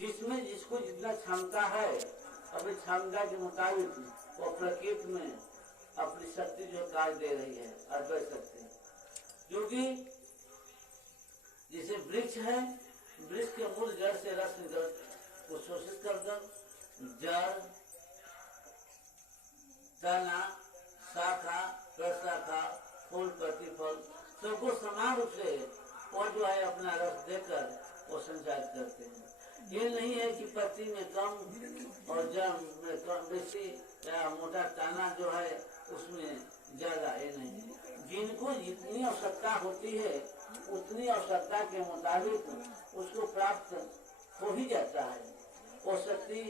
जिसमें जिसको जितना क्षमता है अपनी क्षमता के मुताबिक वो प्रकृति में अपनी शक्ति जो कार्य दे रही है, अद्वैत शक्ति। क्योंकि जैसे वृक्ष है, वृक्ष के मूल जड़ से रस निकल को शोषित कर जड़, तना, शाखा, प्रशाखा, फूल, प्रतिफल सबको समान रूप से वो जो है अपना रस देकर वो संचालित करते हैं। ये नहीं है कि पत्ती में कम और जड़ में कम बेसी या मोटा ताना जो है उसमें ज्यादा, ये नहीं। जिनको जितनी आवश्यकता होती है उतनी आवश्यकता के मुताबिक उसको प्राप्त हो ही जाता है। वो शक्ति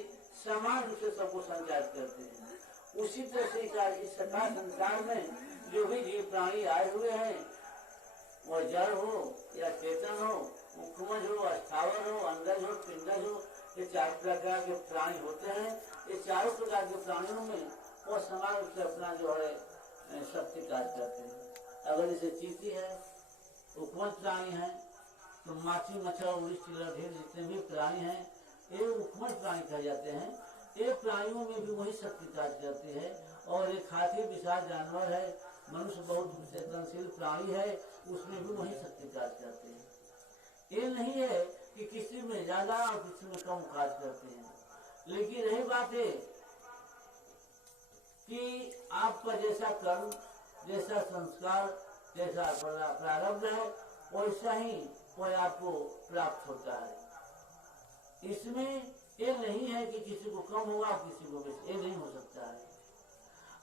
समान रूप से सबको संचालित करते हैं। उसी तरह से इस संसार में जो भी जीव प्राणी आए हुए हैं, वह जड़ हो या चेतन हो, मुखमज हो, अस्थावर हो, अंडज हो, पिंडज हो, ये चार प्रकार के प्राणी होते हैं। ये चारों प्रकार के प्राणियों में वो समान रूप से अपना जो है शक्ति कार्य करते हैं। अगर जैसे चींटी है, उपमज प्राणी है, तो माछी, मच्छर, उड़ीस, ढेर जितने भी प्राणी हैं ये उपमज प्राणी कहे जाते हैं। ये प्राणियों में भी वही शक्ति कार्य करती है। और एक हाथी विशाल जानवर है, मनुष्य बहुत चेतनशील प्राणी है, उसमें भी वही शक्ति कार्य करती है। ये नहीं है कि किसी में ज्यादा और किसी में कम कार्य करते हैं। लेकिन रही बात है कि आपका जैसा कर्म, जैसा संस्कार, जैसा प्रारब्ध है वैसा ही कोई आपको प्राप्त होता है। इसमें ये नहीं है कि किसी को कम होगा किसी को बेसी, ये नहीं हो सकता है।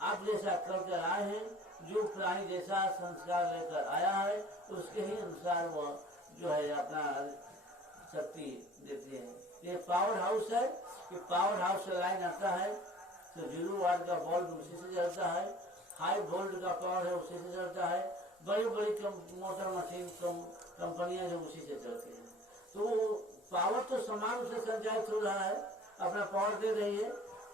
आप जैसा करकर आए हैं, जो प्राणी जैसा संस्कार लेकर आया है उसके ही अनुसार वह जो है अपना शक्ति देते हैं। ये पावर हाउस है, कि पावर हाउस से लाइन आता है तो 0 वाट का बल्ब उसी से जलता है, हाई वोल्ट का पावर है उसी से चलता है, बड़ी बड़ी मोटर मशीन कंपनियां जो उसी से चलती हैं। तो पावर तो समान से संचालित हो रहा है, अपना पावर दे रही है।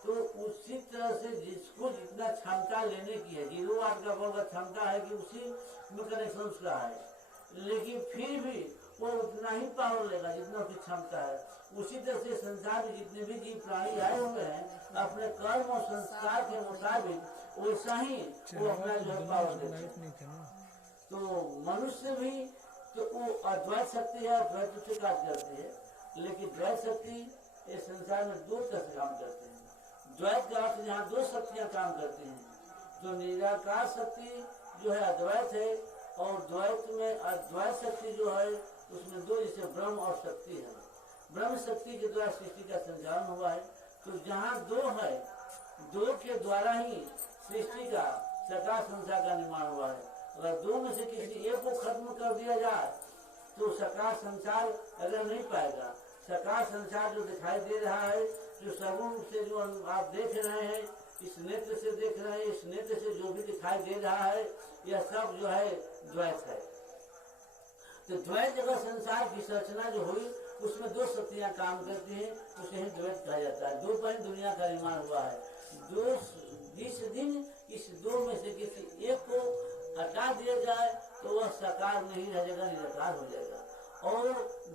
तो उसी तरह से जिसको जितना क्षमता लेने की है, 0 वाट का बल्ब का क्षमता है कि उसी में कनेक्शन उसका है, लेकिन फिर भी वो उतना ही पावर लेगा जितना उसकी क्षमता है। उसी तरह से संसार में जितने भी जीव प्राणी आए हुए हैं अपने कर्म और संस्कार के मुताबिक वैसा ही वो अपना जो है पावर देते हैं। तो मनुष्य भी तो वो अद्वैत शक्ति है, अद्वैत से कार्य करती है। लेकिन द्वैत शक्ति इस संसार में 2 तरह से काम करते हैं। द्वैत का अर्थ यहाँ 2 शक्तियाँ काम करती हैं। तो निराकार शक्ति जो है अद्वैत है, और द्वैत में अद्वैत शक्ति जो है उसमें 2, जैसे ब्रह्म और शक्ति है। ब्रह्म शक्ति के द्वारा सृष्टि का संचालन हुआ है। तो जहाँ 2 है, 2 के द्वारा ही सृष्टि का सकार संसार का निर्माण हुआ है। अगर 2 में से किसी एक को खत्म कर दिया जाए तो सकार संसार अगर नहीं पाएगा। सकार संसार जो दिखाई दे रहा है, जो सगुण से जो आप देख रहे हैं, इस नेत्र से देख रहे हैं, इस नेत्र से जो भी दिखाई दे रहा है, यह सब जो है द्वैत है। तो द्वैत अगर संसार की संरचना जो हुई उसमें 2 शक्तियां काम करती हैं, उसे ही द्वैत कहा जाता है। 2 पर दुनिया का निर्माण हुआ है। 2 जिस दिन इस 2 में से किसी एक को हटा दिया जाए तो वह साकार नहीं रह जाएगा, निराकार हो जाएगा। और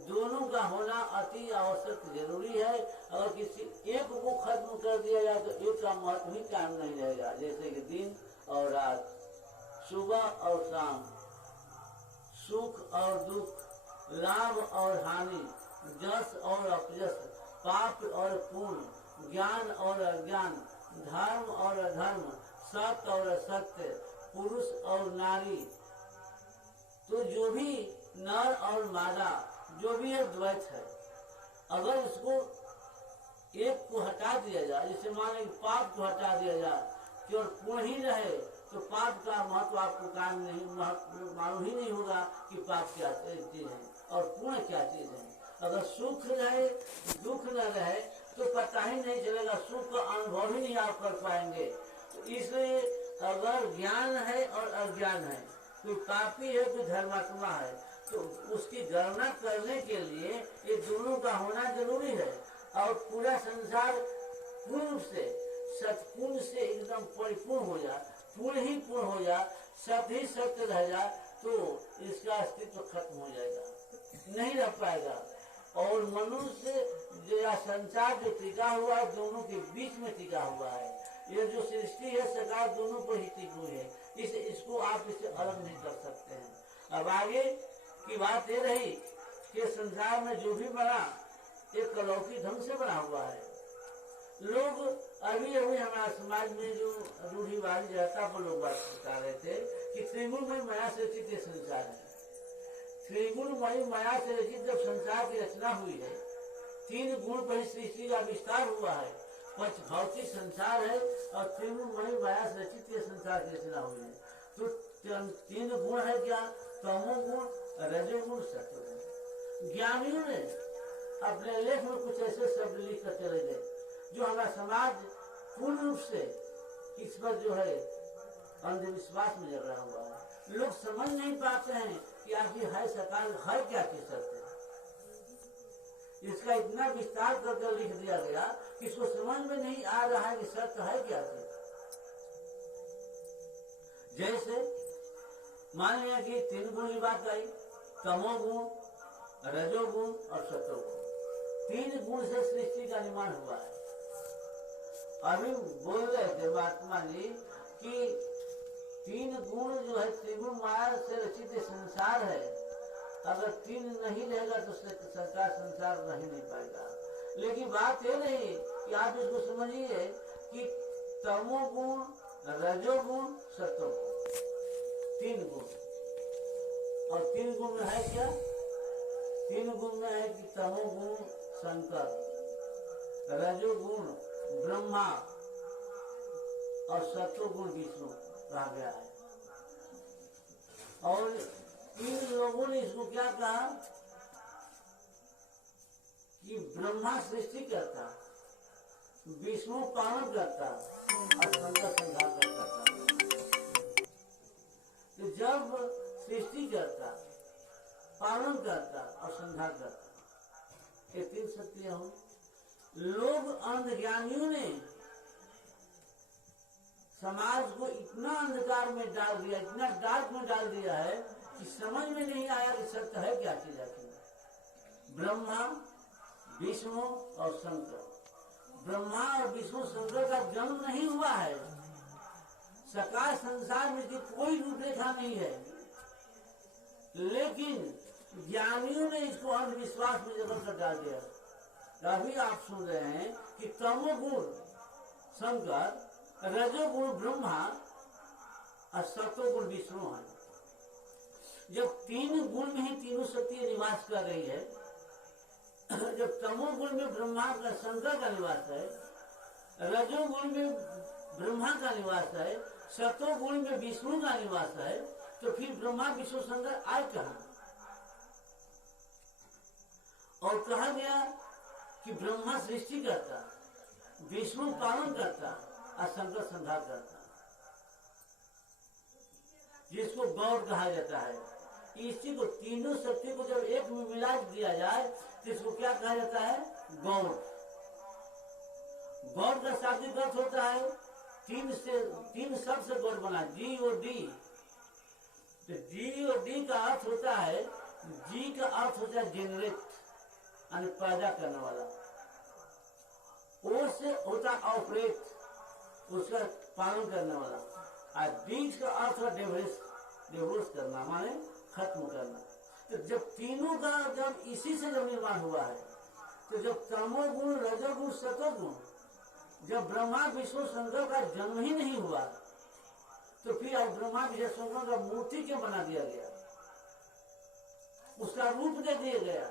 दोनों का होना अति आवश्यक जरूरी है। अगर किसी एक को खत्म कर दिया जाए तो एक का महत्व ही कायम नहीं रहेगा। जैसे कि दिन और रात, सुबह और शाम, सुख और दुख, लाभ और हानि, जस और अपजस, पाप और पुण्य, ज्ञान और अज्ञान, धर्म और अधर्म, सत्य और असत्य, पुरुष और नारी, तो जो भी नर और मादा जो भी है द्वैत है। अगर इसको एक को हटा दिया जाए, जैसे माने पाप को हटा दिया जाए, केवल पुण्य ही रहे तो पाप का महत्व आपको काम नहीं मालूम ही नहीं होगा कि पाप क्या चीज है और पुण्य क्या चीज है। अगर सुख रहे दुख न रहे तो पता ही नहीं चलेगा, सुख का अनुभव ही नहीं आप कर पाएंगे। तो इसलिए अगर ज्ञान है और अज्ञान है, कोई पापी है कोई धर्मात्मा है, तो उसकी गणना करने के लिए ये दोनों का होना जरूरी है। और पूरा संसार पूर्ण से सत्पुण्य से एकदम परिपूर्ण हो जाए, पूर्ण ही पूर्ण हो जाए, सत्य ही सत्य रह जाए, तो इसका अस्तित्व खत्म हो जाएगा, नहीं रह पाएगा। और मनुष्य यह संसार जो टिका हुआ है दोनों के बीच में टिका हुआ है। ये जो सृष्टि है सकार दोनों पर ही टिकी हुई है। इसको आप इससे अलग नहीं कर सकते हैं। अब आगे की बात ये रही कि संसार में जो भी बना एक अलौकिक ढंग से बना हुआ है। लोग अभी हमारे समाज में जो रूढ़िवादी रहता पर लोग बात बता रहे थे कि त्रिगुणमयी माया से रचित ये संसार है। त्रिगुणमयी माया से रचित जब संसार की रचना हुई है, 3 गुण पर सृष्टि का विस्तार हुआ है, पंच भौतिक संसार है और त्रिगुणमयी माया से रचित ये संसार की रचना हुई है। तो 3 गुण है क्या? तमोगुण, रजोगुण, सत्वगुण। ज्ञानियों ने अपने लेख में कुछ ऐसे शब्द लिख कर चले गए जो हमारा समाज पूर्ण रूप से इस पर जो है अंधविश्वास में जग रहा हुआ है। लोग समझ नहीं पाते हैं कि आखिर है सकाल है क्या चीज सत्य। इसका इतना विस्तार करके लिख दिया गया कि इसको समझ में नहीं आ रहा है कि सत्य है क्या चीज। जैसे मान लिया कि 3 गुण की बात आई, तमोगुण, रजोगुण और सत्वगुण। 3 गुण से सृष्टि का निर्माण हुआ है। अभी बोल रहे थे महात्मा जी कि 3 गुण जो है त्रिगुण माया से रचित संसार है। अगर 3 नहीं रहेगा तो सरकार संसार रह नहीं पाएगा। लेकिन बात ये नहीं कि आप इसको समझिए कि तमोगुण, रजोगुण, सत्वगुण, 3 गुण। और 3 गुण में है क्या? 3 गुण में है कि तमोगुण शंकर, रजोगुण ब्रह्मा और सत्वगुण विष्णु कहा गया है। और इन लोगों ने इसको क्या कहा कि ब्रह्मा सृष्टि करता, विष्णु पालन करता और शंकर संहार करता था। तो जब सृष्टि करता, पालन करता और संहार करता, ये 3 शक्तियां हों। लोग अंधज्ञानियों ने समाज को इतना अंधकार में डाल दिया, इतना डार्क में डाल दिया है कि समझ में नहीं आया कि सत्य है क्या चीज आखिर। ब्रह्मा, विष्णु और शंकर। ब्रह्मा और विष्णु शंकर का जन्म नहीं हुआ है। सकाल संसार में कोई रूपरेखा नहीं है, लेकिन ज्ञानियों ने इसको अंधविश्वास में जगह कर डाल दिया। अभी आप सुन रहे हैं कि तमोगुण शंकर, रजोगुण ब्रह्मा और सत्वगुण विष्णु है। जब 3 गुण में ही तीनों शक्तियां निवास कर रही है, जब तमोगुण में ब्रह्मा का शंकर का निवास है, रजोगुण में ब्रह्मा का निवास है, सत्वगुण में विष्णु का निवास है, तो फिर ब्रह्मा विष्णु शंकर आए कहाँ? और कहा गया कि ब्रह्मा सृष्टि करता, विष्णु पालन करता और शंकर संहार करता, जिसको गौड़ कहा जाता है। इसी को तीनों शक्ति को जब एक में मिला दिया जाए तो इसको क्या कहा जाता है? गौड़। गौड़ का शाब्दिक अर्थ होता है 3 शब्द से गौड़ बना, जी और डी। तो जी और डी का अर्थ होता है, जी का अर्थ होता है जेनरेट, यानी पैदा करने वाला। ओ से होता ऑपरेट, उसका पालन करने वाला। और बीज का अर्थ है डेवलप करना, माने खत्म करना। तो जब तीनों का जब इसी से जब निर्माण हुआ है, तो जब तमोगुण, रजोगुण, सत्वगुण, जब ब्रह्मा विष्णु शंकर का जन्म ही नहीं हुआ, तो फिर अब ब्रह्मा विष्णु शंकर का मूर्ति क्यों बना दिया गया? उसका रूप दे दिया गया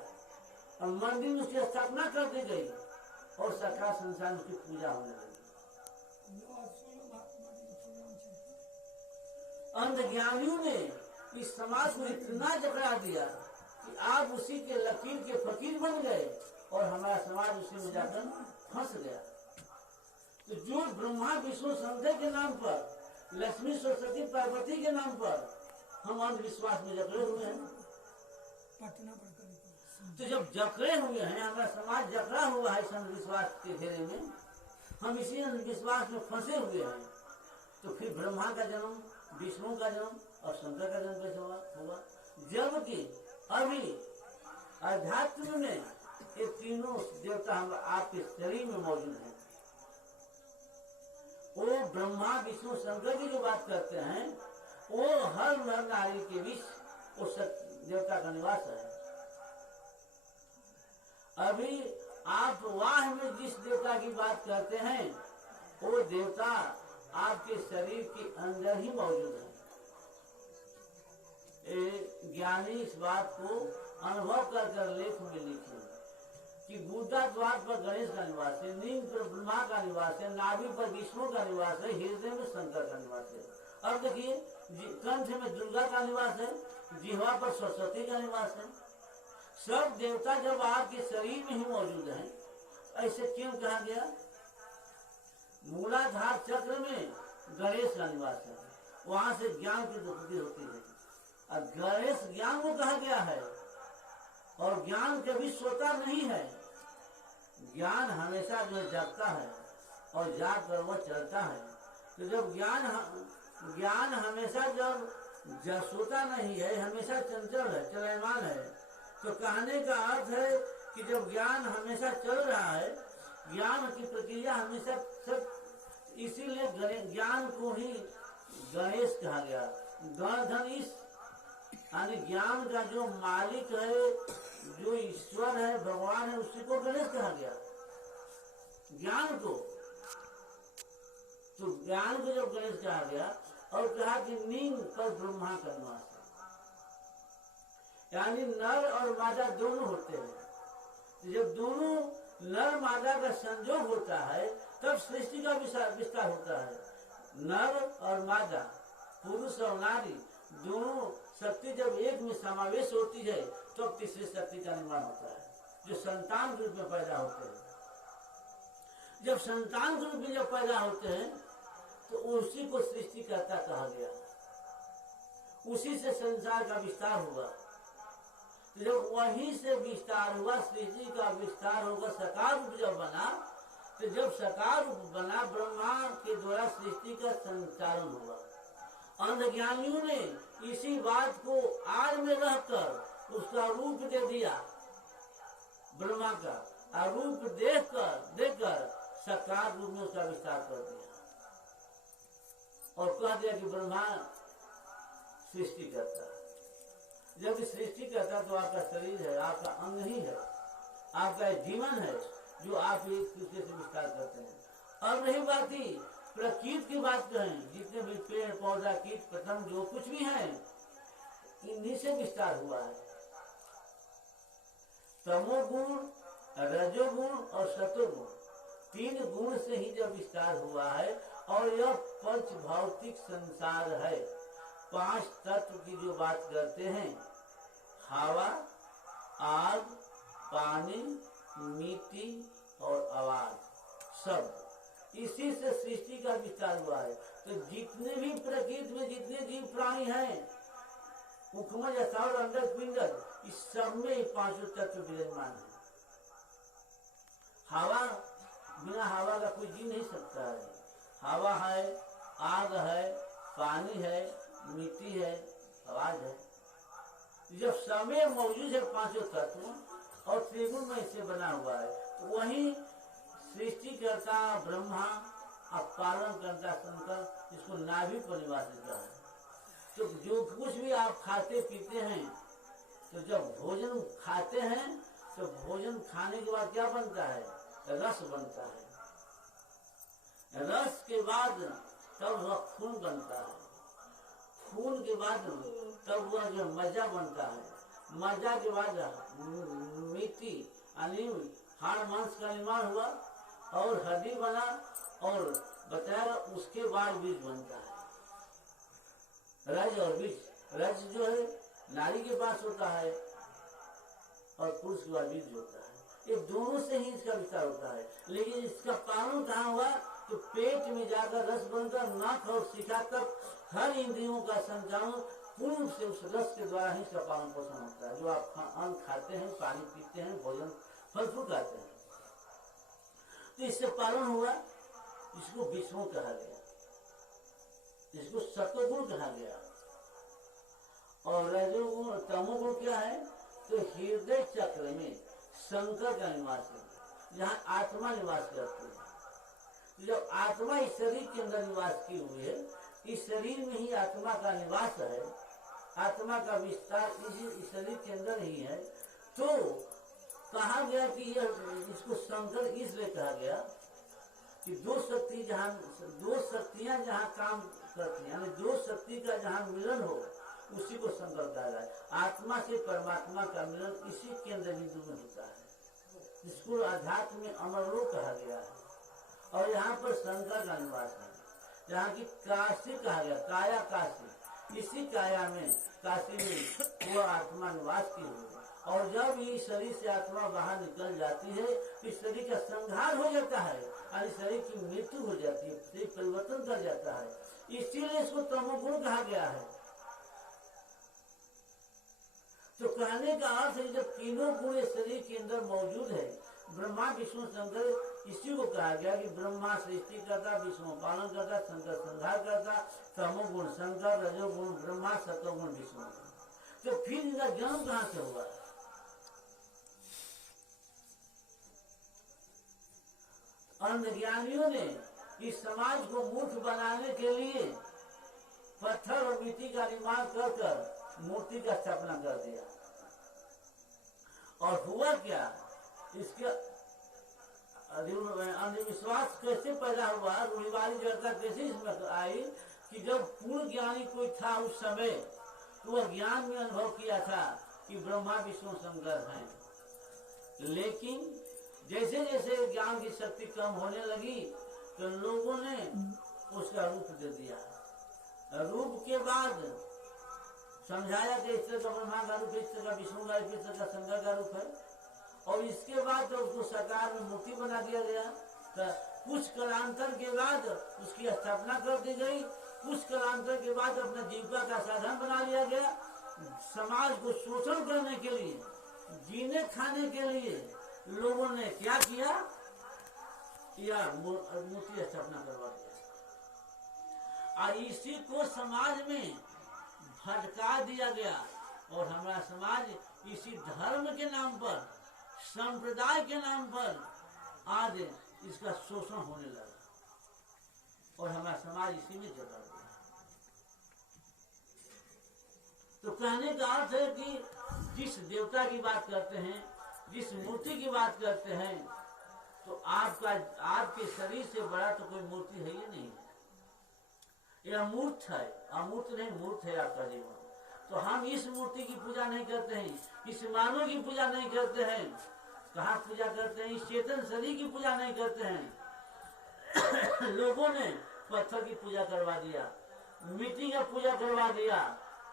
और मंदिर में उसकी स्थापना कर दी गई और साकार संसार में उसकी पूजा होने लगी। अंधज्ञानियों ने इस समाज को इतना जकड़ा दिया कि आप उसी के लकीर के फकीर बन गए और हमारा समाज उसी में जाकर फंस गया। तो जो ब्रह्मा विष्णु शंकर के नाम पर, लक्ष्मी सरस्वती पार्वती के नाम पर हम अंधविश्वास में जकड़े हुए हैं। तो जब जकड़े हुए हैं, हमारा समाज जकड़ा हुआ है इस अंधविश्वास के घेरे में, हम इसी अंधविश्वास में फंसे हुए हैं, तो फिर ब्रह्मा का जन्म, विष्णु का जन्म और शंकर का जन्म कैसे हुआ? जबकि अभी अध्यात्म में ये तीनों देवता हम आपके शरीर में मौजूद हैं। वो ब्रह्मा विष्णु शंकर की जो बात करते हैं वो हर नर नारी के बीच वो देवता का निवास है। अभी आप वाह में जिस देवता की बात करते हैं वो देवता आपके शरीर के अंदर ही मौजूद है। ज्ञानी इस बात को अनुभव कर लेख में लिखे कि गुदा द्वार पर गणेश का निवास है, नींद पर ब्रह्मा का निवास है, नाभि पर विष्णु का निवास है, हृदय में शंकर का निवास है। और देखिए कंठ में दुर्गा का निवास है, जिह्वा पर सरस्वती का निवास है। सब देवता जब आपके शरीर में ही मौजूद हैं, ऐसे क्यों कहा गया? मूलाधार चक्र में गणेश का निवास है, वहां से ज्ञान की उत्पत्ति होती है। और गणेश ज्ञान को कहा गया है और ज्ञान कभी सोता नहीं है। ज्ञान हमेशा जो जागता है और जाग कर वह चलता है। तो जब ज्ञान हमेशा जब सोता नहीं है, हमेशा चंचल है, चलमान है, तो कहने का अर्थ है कि जब ज्ञान हमेशा चल रहा है, ज्ञान की प्रक्रिया हमेशा सब, इसीलिए ज्ञान को ही गणेश कहा गया। गणधन इस यानी ज्ञान का जो मालिक है, जो ईश्वर है, भगवान है, उसी को गणेश कहा गया। ज्ञान को, तो ज्ञान को जब गणेश कहा गया और कहा कि नींद पर ब्रह्मा का निवास है, यानी नर और मादा दोनों होते हैं। जब दोनों नर मादा का संयोग होता है तब सृष्टि का विस्तार होता है। नर और मादा, पुरुष और नारी दोनों शक्ति जब एक में समावेश होती है तो तीसरी शक्ति का निर्माण होता है, जो संतान रूप में पैदा होते हैं। जब संतान रूप में जब पैदा होते हैं तो उसी को सृष्टिकर्ता कहा गया, उसी से संसार का विस्तार हुआ। तो जब वहीं से विस्तार हुआ, सृष्टि का विस्तार होगा, साकार रूप जब बना, तो जब साकार रूप बना, ब्रह्मा के द्वारा सृष्टि का संचालन हुआ। अंधज्ञानियों ने इसी बात को आड़ में रहकर उसका रूप दे दिया ब्रह्मा का, और रूप देखकर साकार रूप में उसका विस्तार कर दिया और कह दिया कि ब्रह्मा सृष्टि करता है। जब सृष्टि करता तो आपका शरीर है, आपका अंग ही है, आपका जीवन है जो आप एक दूसरे से विस्तार करते हैं। अब रही बात ही प्रकृति की बात करें, जितने भी पेड़ पौधा कीट पतंग जो कुछ भी है, इन्हीं से विस्तार हुआ है। तमोगुण, रजोगुण और सतोगुण, तीन गुण से ही जब विस्तार हुआ है। और यह पंच भौतिक संसार है। पांच तत्व की जो बात करते हैं, हवा, आग, पानी, मिट्टी और आवाज, शब्द, इसी से सृष्टि का विस्तार हुआ है। तो जितने भी प्रकृति में जितने जीव प्राणी हैं, मुखमज, स्थल, अंडर, पिंडर, इस सब में पांचों तत्व विद्यमान है। हवा, बिना हवा का कोई जी नहीं सकता है। हवा है, आग है, पानी है, मिट्टी है, आवाज है। जब समय मौजूद है पांचों तत्व और त्रिगुण में इससे बना हुआ है, तो वही सृष्टि करता ब्रह्मा, अब पालन करता शंकर, जिसको नाभि पर निवास देता है। तो जो कुछ भी आप खाते पीते हैं, तो जब भोजन खाते हैं तो भोजन खाने के बाद क्या बनता है? रस बनता है। रस के बाद तब वह खून बनता है। खून के बाद तब वह जो मज्जा बनता है। मज्जा के बाद मिट्टी यानी हाड़ मांस का निर्माण हुआ और हड्डी बना और बताया, उसके बाद बीज बनता है। रज और बीज, रज जो है नारी के पास होता है और पुरुष के बाद बीज होता है। ये दोनों से ही इसका विस्तार होता है। लेकिन इसका पालन कहाँ हुआ? तो पेट में जाकर रस बनकर नाक और शिखा तक हर इंद्रियों का संचालन पूर्ण से उस रस के द्वारा ही इसका पालन पोषण होता है। जो आप अन्न खाते हैं, पानी पीते हैं, भोजन फल फूल खाते हैं, तो इससे पालन हुआ। इसको विष्णु कहा गया, इसको सत्वगुण कहा गया। और रजोगुण तमोगुण क्या है? तो हृदय चक्र में शंकर का निवास है, जहाँ आत्मा निवास करती है। जब आत्मा इस शरीर के अंदर निवास की हुई है, इस शरीर में ही आत्मा का निवास है, आत्मा का विस्तार इस शरीर के अंदर ही है, तो कहा गया कि यह इसको शंकर इसलिए कहा गया कि दो शक्तियां जहाँ काम करती हैं, यानी दो शक्ति का जहाँ मिलन हो उसी को शंकर कहा गया। आत्मा से परमात्मा का मिलन इसी केंद्र बिंदु में होता है, इसको अध्यात्म में अमरलोक कहा गया है। और यहाँ पर शंकर का निवास है, जहाँ की काशी कहा गया, काया काशी, इसी काया में काशी में वो आत्मा निवास की हुई है। और जब इस शरीर से आत्मा बाहर निकल जाती है, इस शरीर का संहार हो जाता है और शरीर की मृत्यु हो जाती है, शरीर परिवर्तन कर जाता है, इसीलिए इसको तमोगुण कहा गया है। तो कहने का अर्थ है जब तीनों गुण शरीर के अंदर मौजूद है, ब्रह्मा विष्णु शंकर, इसी को कहा गया कि ब्रह्मा सृष्टि करता, विष्णु पालन करता, शंकर संहार करता, तमोगुण शंकर, रजोगुण ब्रह्मा, सतोगुण विष्णु। तो फिर इनका जन्म कहाँ से हुआ? अज्ञानियों ने इस समाज को मूर्ख बनाने के लिए पत्थर और मिट्टी का निर्माण कर मूर्ति का स्थापना कर दिया। और हुआ क्या, इसके अंधविश्वास कैसे पैदा हुआ, रूढ़िवादी जड़ता कैसे इसमें आई कि जब पूर्ण ज्ञानी कोई था उस समय, तो वह ज्ञान में अनुभव किया था कि ब्रह्मा विष्णु शंकर हैं। लेकिन जैसे जैसे ज्ञान की शक्ति कम होने लगी तो लोगों ने उसका रूप दे दिया। रूप के बाद समझाया कि इस तरह का ब्रह्मा का रूप है, इस तरह का विष्णु का, इस तरह का शंकर का रूप है। और इसके बाद तो उसको सरकार में मूर्ति बना दिया गया। तो कुछ कालांतर के बाद उसकी स्थापना कर दी गई, कुछ कालांतर के बाद अपना जीविका का साधन बना लिया गया। समाज को शोषण करने के लिए, जीने खाने के लिए लोगों ने क्या किया, मूर्ति स्थापना करवा दिया और इसी को समाज में भटका दिया गया। और हमारा समाज इसी धर्म के नाम पर, संप्रदाय के नाम पर आज इसका शोषण होने लगा और हमारा समाज इसी में चला गया। तो कहने का अर्थ है कि जिस देवता की बात करते हैं, जिस मूर्ति की बात करते हैं, तो आपके शरीर से बड़ा तो कोई मूर्ति है ही नहीं। यह मूर्त है, अमूर्त नहीं, मूर्त है आपका जीवन। तो हम इस मूर्ति की पूजा नहीं करते हैं, इस मानव की पूजा नहीं करते हैं। कहाँ पूजा करते हैं? इस चेतन शरीर की पूजा नहीं करते हैं। लोगों ने पत्थर की पूजा करवा दिया, मिट्टी का पूजा करवा दिया,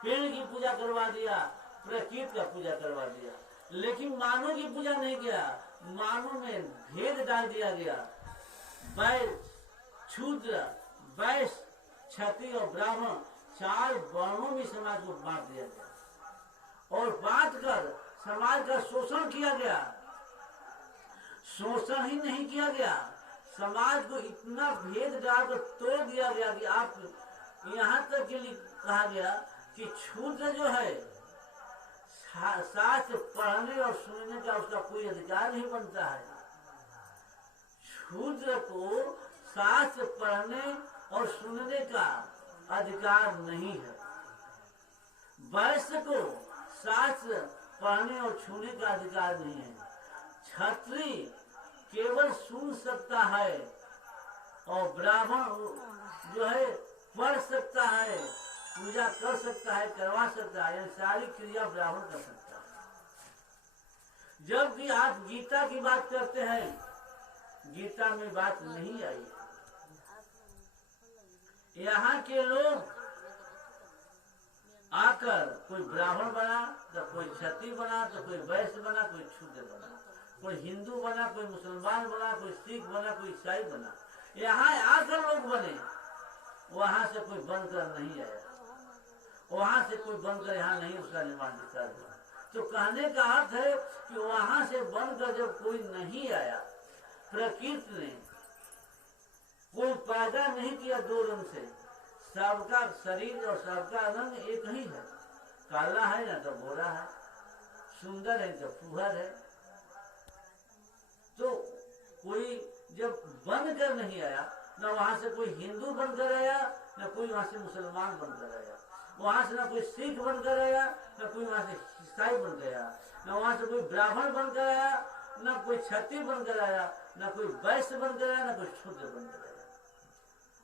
पेड़ की पूजा करवा दिया, प्रकृति का पूजा करवा दिया, लेकिन मानव की पूजा नहीं किया। मानव में भेद डाल दिया गया। वैश्य, शूद्र, वैश्य, क्षत्रिय और ब्राह्मण, चार वर्णों में समाज को बांट दिया गया और बांट कर समाज का शोषण किया गया। शोषण ही नहीं किया गया, समाज को इतना भेद डालकर तोड़ दिया गया कि आप यहाँ तक के लिए कहा गया कि शूद्र जो है शास्त्र पढ़ने और सुनने का उसका कोई अधिकार नहीं बनता है। शूद्र को शास्त्र पढ़ने और सुनने का अधिकार नहीं है। वैश्य को शास्त्र पढ़ने और छूने का अधिकार नहीं है। क्षत्रिय केवल सुन सकता है और ब्राह्मण जो है पढ़ सकता है, पूजा कर सकता है, करवा सकता है, सारी क्रिया ब्राह्मण कर सकता है। जबकि आप गीता की बात करते हैं, गीता में बात नहीं आई। यहाँ के लोग आकर कोई ब्राह्मण बना तो कोई क्षत्रिय बना, तो कोई वैश्य बना, कोई शूद्र बना, कोई हिंदू बना, कोई मुसलमान बना, कोई सिख बना, कोई ईसाई बना। यहाँ आकर लोग बने, वहां से कोई बनकर नहीं आया, वहां से कोई बनकर यहाँ नहीं उसका निर्माण दिखा दिया। तो कहने का अर्थ है कि वहां से बनकर जब कोई नहीं आया, प्रकृति ने कोई पैदा नहीं किया दो रंग से, सबका शरीर और सबका रंग एक ही है। काला है ना तो गोरा है, सुंदर है तो फूहर है, बनकर नहीं आया, न वहां से कोई हिंदू बनकर आया, न कोई वहां से मुसलमान बनकर आया, वहां से न कोई सिख बनकर आया, न कोई वहां से ईसाई बन गया, न वहां से कोई ब्राह्मण बनकर आया, न कोई क्षत्रिय बनकर आया, न कोई वैश्य बनकर आया, न कोई शूद्र बनकर आया।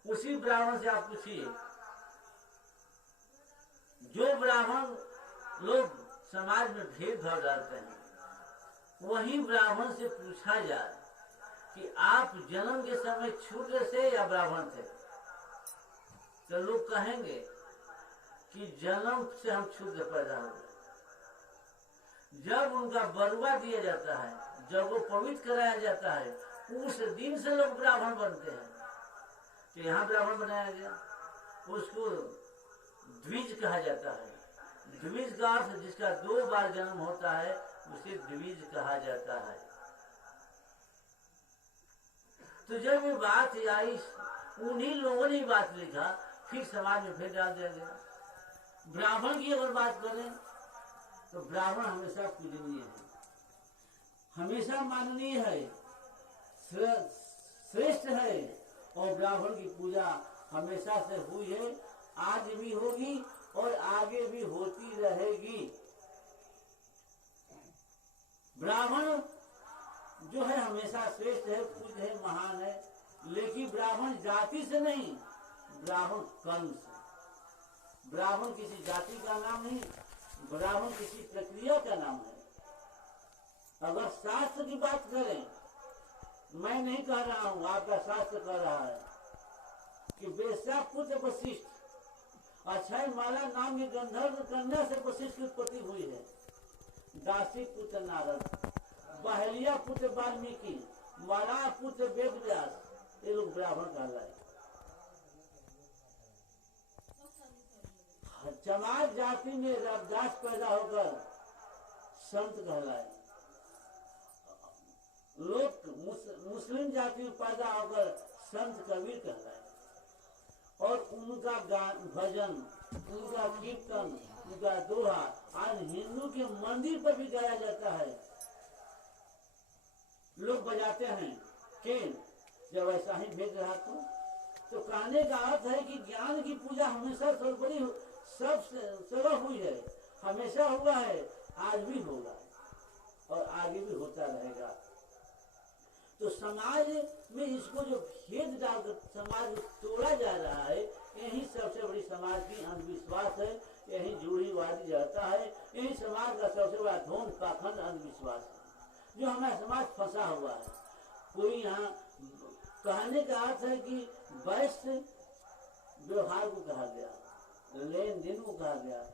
उसी ब्राह्मण से आप पूछिए, जो ब्राह्मण लोग समाज में भेदभाव डालते हैं, वही ब्राह्मण से पूछा जाए कि आप जन्म के समय शूद्र से या ब्राह्मण थे, तो लोग कहेंगे कि जन्म से हम शूद्र पैदा हो गए। जब उनका बरुआ दिया जाता है, जब वो पवित्र कराया जाता है, उस दिन से लोग ब्राह्मण बनते हैं। तो यहाँ ब्राह्मण बनाया गया, उसको द्विज कहा जाता है। द्विज का अर्थ जिसका 2 बार जन्म होता है उसे द्विज कहा जाता है। तो जब ये बात आई, उन्हीं लोगों ने बात लिखा, फिर समाज में फिर डाल दिया गया। ब्राह्मण की अगर बात करें तो ब्राह्मण हमेशा पूजनीय है, हमेशा माननीय है, श्रेष्ठ है, और ब्राह्मण की पूजा हमेशा से हुई है, आज भी होगी और आगे भी होती रहेगी। ब्राह्मण जो है हमेशा श्रेष्ठ है, पूज्य है, महान है, लेकिन ब्राह्मण जाति से नहीं, ब्राह्मण कर्म से। ब्राह्मण किसी जाति का नाम नहीं, ब्राह्मण किसी प्रक्रिया का नाम है। अगर शास्त्र की बात करें, मैं नहीं कह रहा हूं, आपका शास्त्र कह रहा है कि वेश्या पुत्र वशिष्ठ, अक्षय माला नाम के गंधर्व कन्या से वशिष्ठ की उत्पत्ति हुई है। दासी पुत्र नारद, बहलिया पुत्र वाल्मीकि, मरा पुत्र वेद व्यास, ये लोग ब्राह्मण कहलाए। चमार जाति में रविदास पैदा होकर संत कहलाए। लोग मुस्लिम जाति में पैदा होकर संत कबीर कहलाए। और उनका गान, भजन, उनका कीर्तन, उनका दोहा आज हिंदू के मंदिर पर भी गाया जाता है। लोग बजाते हैं कि जब ऐसा ही भेज रहा तो कहने का अर्थ है कि ज्ञान की पूजा हमेशा सर्वोपरि सर्व हुई है, हमेशा हुआ है, आज भी होगा और आगे भी होता रहेगा। तो समाज में इसको जो भेद डालकर समाज तोड़ा जा रहा है, यही सबसे बड़ी समाज की अंधविश्वास है, यही रूढ़िवादी रहता है, यही समाज का सबसे बड़ा ढोंग पाखंड अंधविश्वास है, जो हमारा समाज फंसा हुआ है। कोई यहाँ कहने का अर्थ है कि वैश्य व्यवहार को कहा गया, लेन देन को कहा गया,